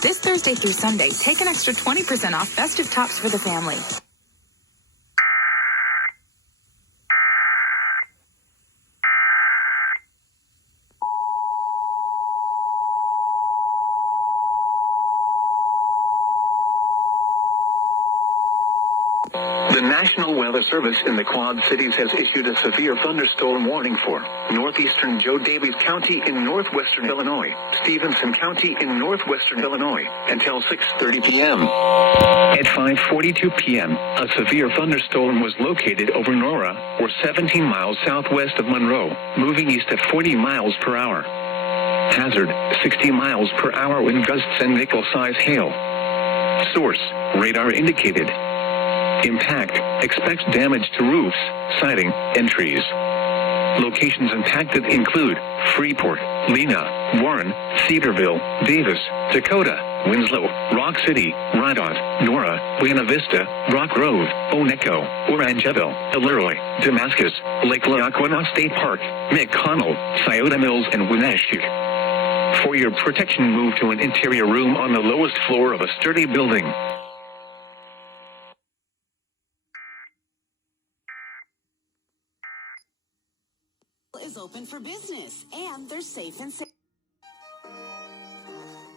This Thursday through Sunday, take an extra 20% off festive tops for the family. The National Weather Service in the Quad Cities has issued a severe thunderstorm warning for northeastern Joe Daviess County in northwestern Illinois, Stevenson County in northwestern Illinois, until 6:30 p.m. At 5:42 p.m., a severe thunderstorm was located over Nora, or 17 miles southwest of Monroe, moving east at 40 miles per hour. Hazard, 60 miles per hour wind gusts and nickel-size hail. Source, radar indicated. Impact, expects damage to roofs, siding, and trees. Locations impacted include Freeport, Lena, Warren, Cedarville, Davis, Dakota, Winslow, Rock City, Ridot, Nora, Buena Vista, Rock Grove, Oneco, Orangeville, Leroy, Damascus, Lake Lackawanna State Park, McConnell, Scioto Mills, and Wenatchee. For your protection, move to an interior room on the lowest floor of a sturdy building. Is open for business, and they're safe and safe.